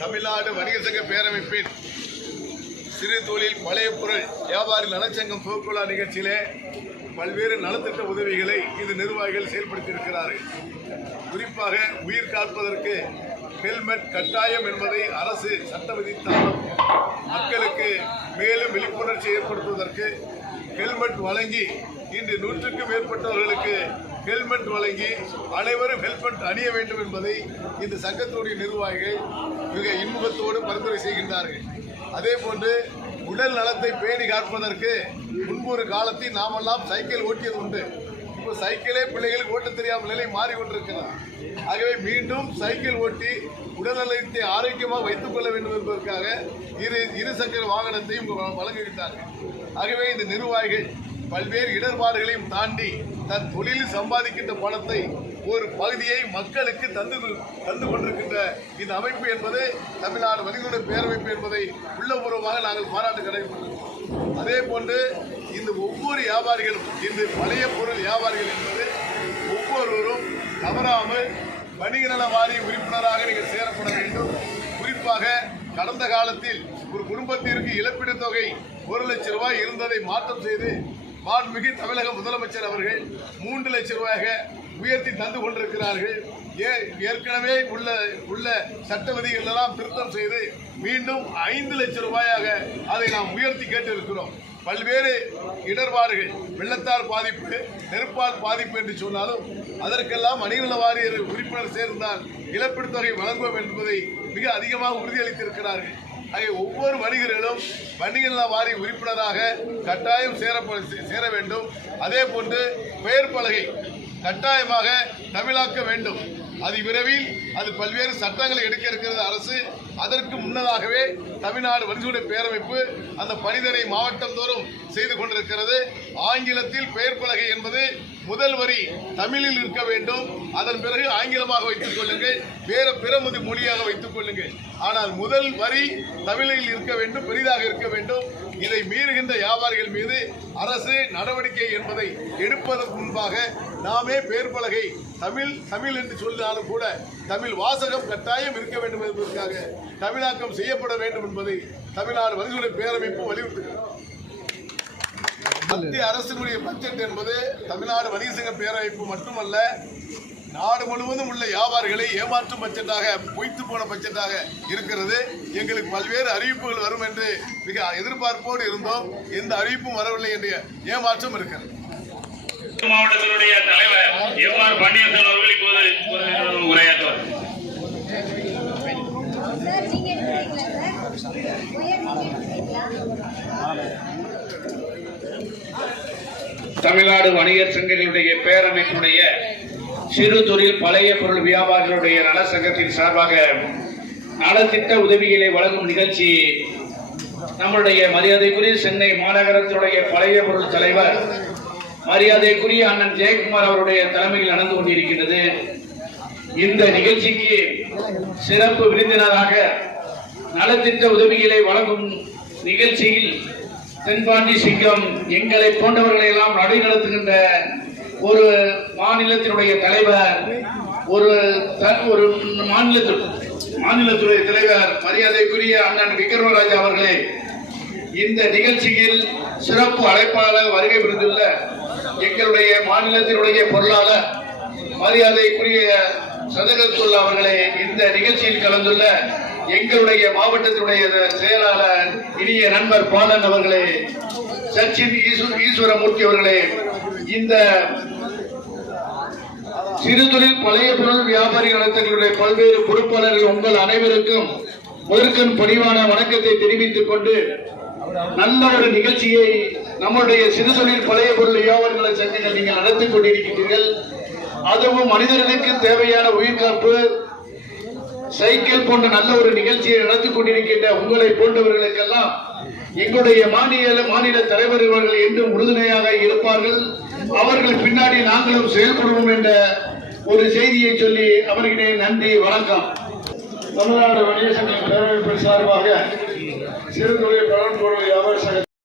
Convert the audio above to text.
தமிழ்நாடு வணிகர் சங்க பேரமைப்பின் சிறு தொழில் பழைய பொருள் வியாபாரி நலச்சங்கம் துவக்குழா நிகழ்ச்சியிலே பல்வேறு நலத்திட்ட உதவிகளை இந்த நிர்வாகிகள் செயல்படுத்தியிருக்கிறார்கள். குறிப்பாக உயிர் காப்பதற்கு ஹெல்மெட் கட்டாயம் என்பதை அரசு சட்டம் விதித்தாலும் மக்களுக்கு மேலும் விழிப்புணர்ச்சி ஏற்படுத்துவதற்கு ஹெல்மெட் வழங்கி இன்று 100க்கும் மேற்பட்டவர்களுக்கு ஹெல்மெட் வழங்கி அனைவரும் ஹெல்மெட் அணிய வேண்டும் என்பதை இந்த சங்கத்துடைய நிர்வாகிகள் மிக இன்முகத்தோடு பரிந்துரை செய்கின்றார்கள். அதே போன்று உடல் நலத்தை பேணி காப்பதற்கு முன்பு ஒரு காலத்தில் நாமெல்லாம் சைக்கிள் ஓட்டியது உண்டு. இப்போ சைக்கிளே பிள்ளைகளுக்கு ஓட்ட தெரியாமல் நிலை மாறிக்கொண்டிருக்கிறது. ஆகவே மீண்டும் சைக்கிள் ஓட்டி உடல் நலத்தை ஆரோக்கியமாக வைத்துக் கொள்ள வேண்டும் என்பதற்காக இரு சக்கர வாகனத்தையும் வழங்குகின்றார்கள். ஆகவே இந்த நிர்வாகிகள் பல்வேறு இடர்பாடுகளையும் தாண்டி தன் தொழிலில் சம்பாதிக்கின்ற பணத்தை ஒரு பகுதியை மக்களுக்கு தந்து கொண்டிருக்கின்ற இந்த அமைப்பு என்பது தமிழ்நாடு வணிகர்களுடைய பேரமைப்பு என்பதை உள்ளபூர்வமாக நாங்கள் பாராட்டு கடைபிடிக்கிறோம். அதே போன்று இந்த ஒவ்வொரு வியாபாரிகளும் இந்த பழைய பொருள் வியாபாரிகள் என்பது ஒவ்வொருவரும் தவறாமல் வணிக நல வாரிய உறுப்பினராக நீங்கள் சேரப்பட வேண்டும். குறிப்பாக கடந்த காலத்தில் ஒரு குடும்பத்திற்கு இழப்பீடு தொகை 1 லட்சம் ரூபாய் இருந்ததை மாற்றம் செய்து மாண்புமிகு தமிழக முதலமைச்சர் அவர்கள் 3 லட்சம் ரூபாயாக உயர்த்தி தந்து கொண்டிருக்கிறார்கள். ஏற்கனவே உள்ள சட்ட விதிகள் எல்லாம் திருத்தம் செய்து மீண்டும் 5 லட்சம் ரூபாயாக அதை நாம் உயர்த்தி கேட்டிருக்கிறோம். பல்வேறு இடர்பாடுகள், வெள்ளத்தால் பாதிப்பு, நெருப்பால் பாதிப்பு என்று சொன்னாலும் அதற்கெல்லாம் வணிகநல வாரிய உறுப்பினர் சேர்ந்தால் இழப்பீடு தொகை வழங்குவோம் என்பதை மிக அதிகமாக உறுதியளித்திருக்கிறார்கள். ஆகிய ஒவ்வொரு வணிகர்களும் வணிக நல வாரிய உறுப்பினராக கட்டாயம் சேர வேண்டும். அதே போன்று பெயர் பலகை கட்டாயமாக தமிழாக்க வேண்டும். அது விரைவில் அது பல்வேறு சட்டங்களை எடுக்க இருக்கிறது அரசு. அதற்கு முன்னதாகவே தமிழ்நாடு வணிகர்களுடைய பேரமைப்பு அந்த பணிதனை மாவட்டம் தோறும் செய்து கொண்டிருக்கிறது. ஆங்கிலத்தில் பெயர் பலகை என்பது முதல் வரி தமிழில் இருக்க வேண்டும். அதன் பிறகு ஆங்கிலமாக வைத்துக் கொள்ளுங்கள், வேறு பிற மொழியாக வைத்துக் கொள்ளுங்கள். ஆனால் முதல் வரி தமிழில் இருக்க வேண்டும், பெரிதாக இருக்க வேண்டும். இதை மீறுகின்ற வியாபாரிகள் மீது அரசு நடவடிக்கை என்பதை எடுப்பதற்கு முன்பாக நாமே பெயர் பலகை தமிழ் என்று சொன்னாலும் கூட தமிழ் வாசகம் கட்டாயம் இருக்க வேண்டும் என்பதற்காக தமிழாக்கம் செய்யப்பட வேண்டும் என்பதை தமிழ்நாடு வணிகர்களுடைய பேரமைப்பு வலியுறுத்துகிறது. மத்திய அரசினுடைய பட்ஜெட் என்பது தமிழ்நாடு வணிக சங்க பேரமைப்பு மட்டுமல்ல, நாடு முழுவதும் உள்ள வியாபாரிகளை ஏமாற்றும் பட்ஜெட்டாக, பொய்த்து போன பட்ஜெட்டாக இருக்கிறது. எங்களுக்கு பல்வேறு அறிவிப்புகள் வரும் என்று மிக எதிர்பார்ப்போடு இருந்தோம். எந்த அறிவிப்பும் வரவில்லை என்ற ஏமாற்றம் இருக்கிறது. மாவட்டத்தினுடைய தலைவர் எவ்வாறு பன்னீர்செல்வம் அவர்கள் இப்போது உரையாற்றுவார். தமிழ்நாடு வணிகர் சங்கங்களுடைய பேரமைப்புடைய சிறு தொழில் பழைய பொருள் வியாபாரிகளுடைய நல சங்கத்தின் சார்பாக நலத்திட்ட உதவிகளை வழங்கும் நிகழ்ச்சி நம்முடைய மரியாதைக்குரிய சென்னை மாநகரத்தினுடைய பழைய பொருள் தலைவர் மரியாதைக்குரிய அண்ணன் ஜெயக்குமார் அவருடைய தலைமையில் நடந்து கொண்டிருக்கின்றது. இந்த நிகழ்ச்சிக்கு சிறப்பு விருந்தினராக நலத்திட்ட உதவிகளை வழங்கும் நிகழ்ச்சியில் தென்பாண்டி சிங்கம் எங்களை போன்றவர்களை எல்லாம் நடைநடத்துகின்ற ஒரு மாநிலத்தினுடைய தலைவர், ஒரு மாநிலத்துறை தலைவர் மரியாதைக்குரிய அண்ணன் விக்ரமராஜா அவர்களே, இந்த நிகழ்ச்சியில் சிறப்பு அழைப்பாளர் வருகை புரிந்துள்ள எங்களுடைய மாநிலத்தினுடைய பொருளாளர் மரியாதைக்குரிய சதகத்துல்லா அவர்களே, இந்த நிகழ்ச்சியில் கலந்துள்ள எங்களுடைய மாவட்டத்தினுடைய செயலாளர் இனிய நண்பர் பாலன் அவர்களே, சச்சின் ஈஸ்வரமூர்த்தி அவர்களே, இந்த சிறு தொழில் பழைய பொருள் வியாபாரி நலத்தினுடைய பல்வேறு பொறுப்பாளர்கள் உங்கள் அனைவருக்கும் முதற்கண் பணிவான வணக்கத்தை தெரிவித்துக் கொண்டு நல்ல ஒரு நிகழ்ச்சியை நம்முடைய சிறு தொழில் பழைய பொருள் வியாபார நல சங்கங்கள் நீங்கள் நடத்தி கொண்டிருக்கிறீர்கள். அதுவும் மனிதர்களுக்கு தேவையான உயிர்காப்பு சைக்கிள் போன்ற நல்ல ஒரு நிகழ்ச்சியை நடத்தி கொண்டிருக்கின்ற உங்களை போன்றவர்களுக்கெல்லாம் எங்களுடைய மாநில தலைவர்கள் என்றும் உறுதுணையாக இருப்பார்கள். அவர்கள் பின்னாடி நாங்களும் செயல்படுவோம் என்ற ஒரு செய்தியை சொல்லி அவர்களே நன்றி, வணக்கம். தமிழ்நாடு வணிக சங்க பேரமைப்பின் சார்பாக சிறு தொழில் பலன் பொருள் வியாபார சங்க